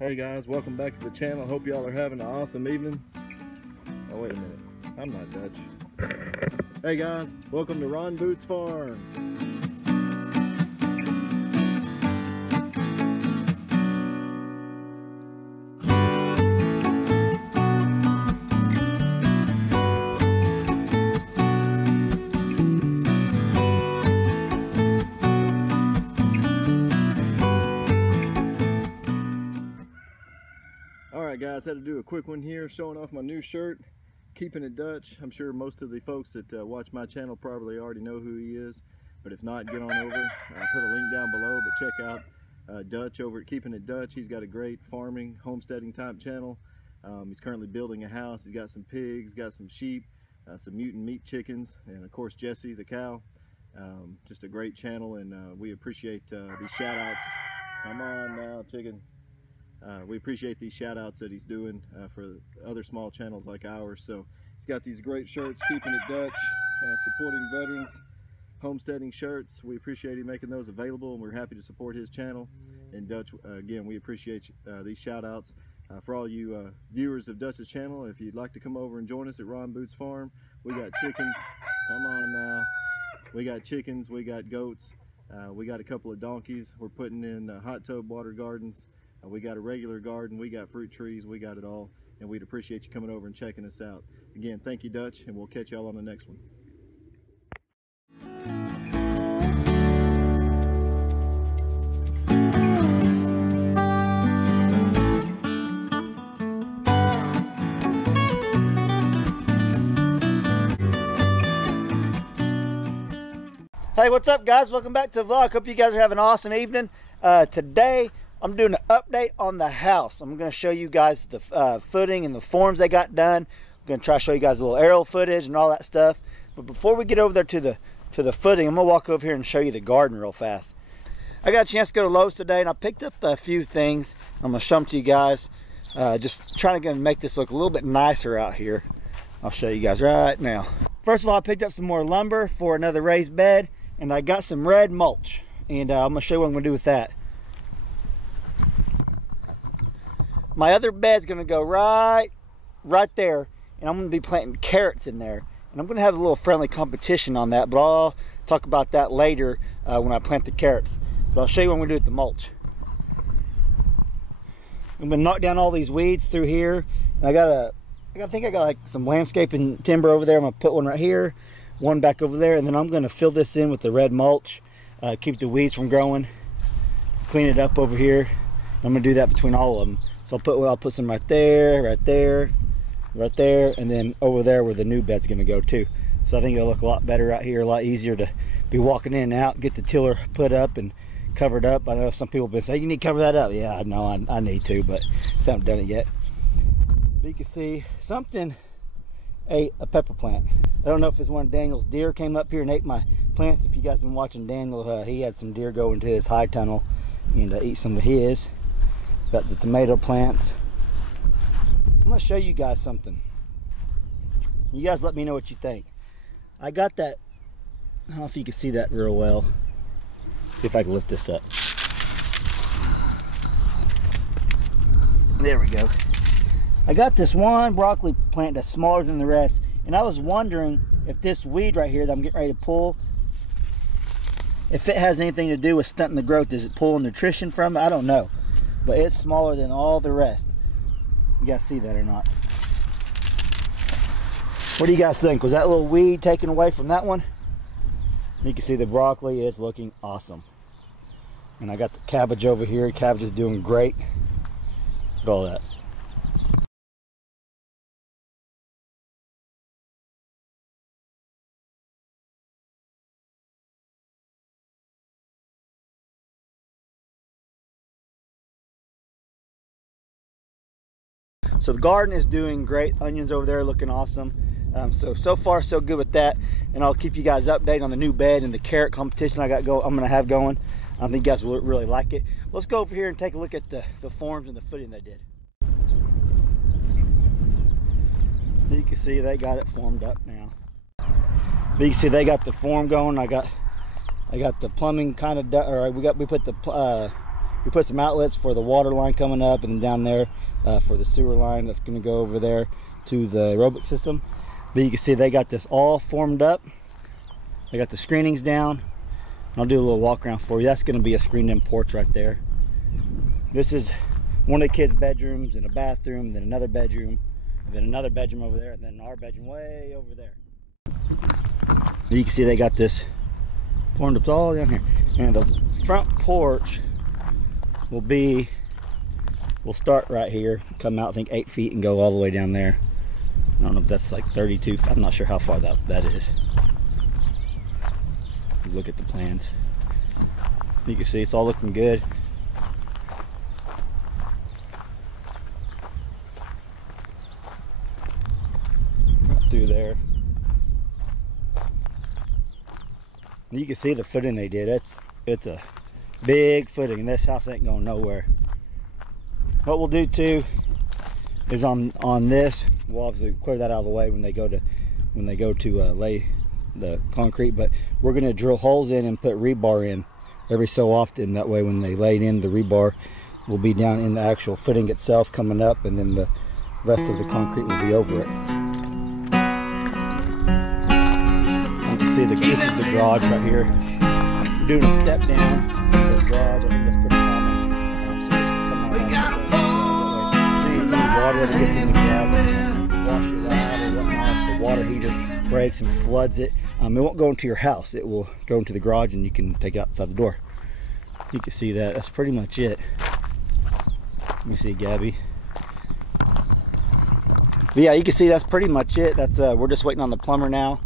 Hey guys, welcome back to the channel. Hope y'all are having an awesome evening. Oh wait a minute, I'm not Dutch. Hey guys, welcome to Ronbootsfarm. Alright guys, had to do a quick one here showing off my new shirt, Keeping It Dutch. I'm sure most of the folks that watch my channel probably already know who he is, but if not, get on over. I'll put a link down below, but check out Dutch over at Keeping It Dutch. He's got a great farming, homesteading type channel. He's currently building a house. He's got some pigs, got some sheep, some mutant meat chickens, and of course Jessie the cow. Just a great channel, and we appreciate these shout outs. Come on now, chicken. We appreciate these shout outs that he's doing for other small channels like ours. So he's got these great shirts, Keeping It Dutch, supporting veterans, homesteading shirts. We appreciate him making those available, and we're happy to support his channel. And Dutch, again, we appreciate these shout outs. For all you viewers of Dutch's channel, if you'd like to come over and join us at Ronbootsfarm, we got chickens. Come on now. We got chickens, we got goats, we got a couple of donkeys. We're putting in hot tub water gardens. We got a regular garden, we got fruit trees, we got it all, and we'd appreciate you coming over and checking us out. Again, thank you Dutch, and we'll catch y'all on the next one. Hey, what's up guys? Welcome back to the vlog. Hope you guys are having an awesome evening. Today I'm doing an update on the house. I'm going to show you guys the footing and the forms they got done. I'm going to try to show you guys a little aerial footage and all that stuff. But before we get over there to the footing, I'm going to walk over here and show you the garden real fast. I got a chance to go to Lowe's today, and I picked up a few things. I'm going to show them to you guys. Just trying to make this look a little bit nicer out here. I'll show you guys right now. First of all, I picked up some more lumber for another raised bed, and I got some red mulch. And I'm going to show you what I'm going to do with that. My other bed's going to go right there, and I'm going to be planting carrots in there. And I'm going to have a little friendly competition on that, but I'll talk about that later when I plant the carrots. But I'll show you what I'm going to do with the mulch. I'm going to knock down all these weeds through here. And I think I got like some landscaping timber over there. I'm going to put one right here, one back over there, and then I'm going to fill this in with the red mulch. Keep the weeds from growing, clean it up over here. I'm gonna do that between all of them. So I'll put some right there, right there, right there, and then over there where the new bed's gonna go too. So I think it'll look a lot better out here, a lot easier to be walking in and out, get the tiller put up and covered up. I know some people have been saying, you need to cover that up. Yeah, I know I need to, but I haven't done it yet. But you can see something ate a pepper plant. I don't know if it's one of Daniel's deer came up here and ate my plants. If you guys been watching Daniel, he had some deer go into his high tunnel and eat some of his. Got the tomato plants. I'm gonna show you guys something. You guys let me know what you think. I got that, I don't know if you can see that real well. See if I can lift this up. There we go. I got this one broccoli plant that's smaller than the rest, and I was wondering if this weed right here that I'm getting ready to pull, if it has anything to do with stunting the growth. Does it pull nutrition from it? I don't know, but it's smaller than all the rest. You guys see that or not? What do you guys think? Was that little weed taken away from that one? You can see the broccoli is looking awesome. And I got the cabbage over here. Cabbage is doing great. Look at all that. So the garden is doing great. Onions over there looking awesome. So far so good with that. And I'll keep you guys updated on the new bed and the carrot competition I'm gonna have going. I think you guys will really like it. Let's go over here and take a look at the forms and the footing they did. You can see they got it formed up now. But you can see they got the form going. I got the plumbing kind of done, or we put the We put some outlets for the water line coming up, and then down there for the sewer line that's going to go over there to the aerobic system. But you can see they got this all formed up. They got the screenings down. I'll do a little walk around for you. That's going to be a screened-in porch right there. This is one of the kids' bedrooms and a bathroom, and then another bedroom, and then another bedroom over there, and then our bedroom way over there. You can see they got this formed up all down here. And the front porch will start right here, come out I think 8 feet and go all the way down there. I don't know if that's like 32, I'm not sure how far that is. Look at the plans. You can see it's all looking good. Through there. You can see the footing they did. It's a big footing. This house ain't going nowhere. What we'll do too is on this, we'll obviously clear that out of the way when they go to lay the concrete, but we're going to drill holes in and put rebar in every so often. That way when they lay in, the rebar will be down in the actual footing itself coming up, and then the rest of the concrete will be over it. You can see this is the garage right here. We're doing a step down to the garage. I think that's pretty common. We got a phone water gets in the garage, wash it out, the water heater breaks and floods it. It won't go into your house. It will go into the garage, and you can take it outside the door. You can see that. That's pretty much it. You see Gabby. But yeah, you can see that's pretty much it. That's we're just waiting on the plumber now,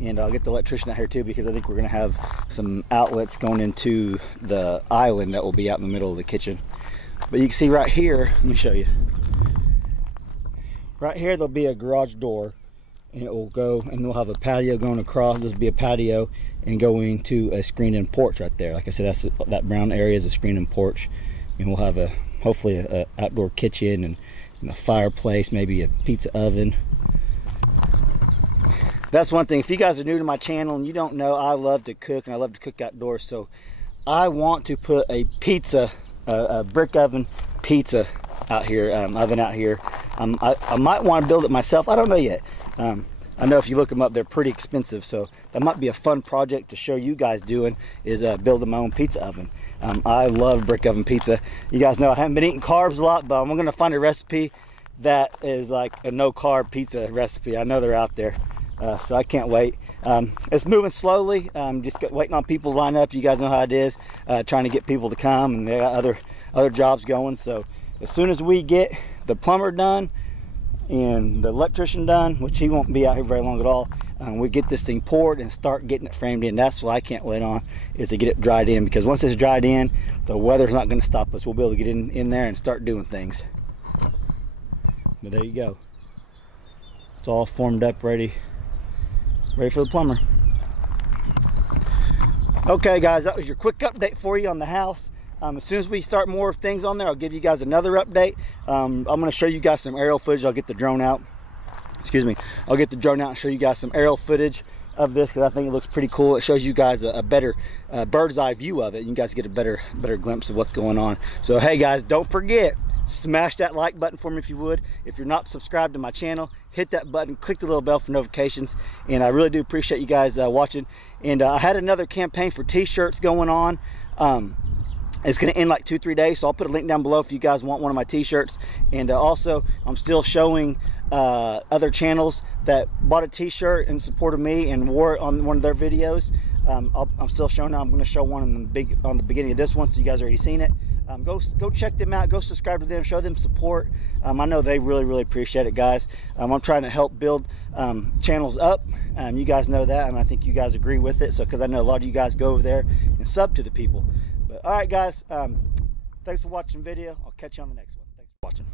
and I'll get the electrician out here too, because I think we're gonna have some outlets going into the island that will be out in the middle of the kitchen. But you can see right here, let me show you. Right here there'll be a garage door, and it will go, and we'll have a patio going across. This will be a patio and going to a screened-in porch right there. Like I said, that brown area is a screened-in porch, and we'll have hopefully a outdoor kitchen and a fireplace, maybe a pizza oven. That's one thing. If you guys are new to my channel and you don't know, I love to cook, and I love to cook outdoors. So I want to put a pizza, a brick oven pizza out here, oven out here. I might want to build it myself. I don't know yet. I know if you look them up, they're pretty expensive. So that might be a fun project to show you guys doing, is building my own pizza oven. I love brick oven pizza. You guys know I haven't been eating carbs a lot, but I'm going to find a recipe that is like a no carb pizza recipe. I know they're out there. So I can't wait. It's moving slowly. Just waiting on people to line up. You guys know how it is, trying to get people to come, and they got other jobs going. So as soon as we get the plumber done and the electrician done, which he won't be out here very long at all, we get this thing poured and start getting it framed in. That's what I can't wait on, is to get it dried in, because once it's dried in, the weather's not going to stop us. We'll be able to get in there and start doing things. But there you go. It's all formed up, ready for the plumber. Okay guys, that was your quick update for you on the house. As soon as we start more things on there, I'll give you guys another update. I'm going to show you guys some aerial footage. I'll get the drone out. Excuse me. I'll get the drone out and show you guys some aerial footage of this, because I think it looks pretty cool. It shows you guys a better bird's eye view of it. You guys get a better glimpse of what's going on. So hey guys, don't forget, smash that like button for me if you would. If you're not subscribed to my channel, hit that button, click the little bell for notifications, and I really do appreciate you guys watching. And I had another campaign for t-shirts going on. It's going to end like 2-3 days, so I'll put a link down below if you guys want one of my t-shirts. And also, I'm still showing other channels that bought a t-shirt in support of me and wore it on one of their videos. I'm still showing now. I'm going to show one on the beginning of this one, so you guys already seen it. Go check them out. Go subscribe to them. Show them support. I know they really appreciate it, guys. I'm trying to help build channels up. You guys know that, and I think you guys agree with it. So, because I know a lot of you guys go over there and sub to the people. But all right, guys. Thanks for watching the video. I'll catch you on the next one. Thanks for watching.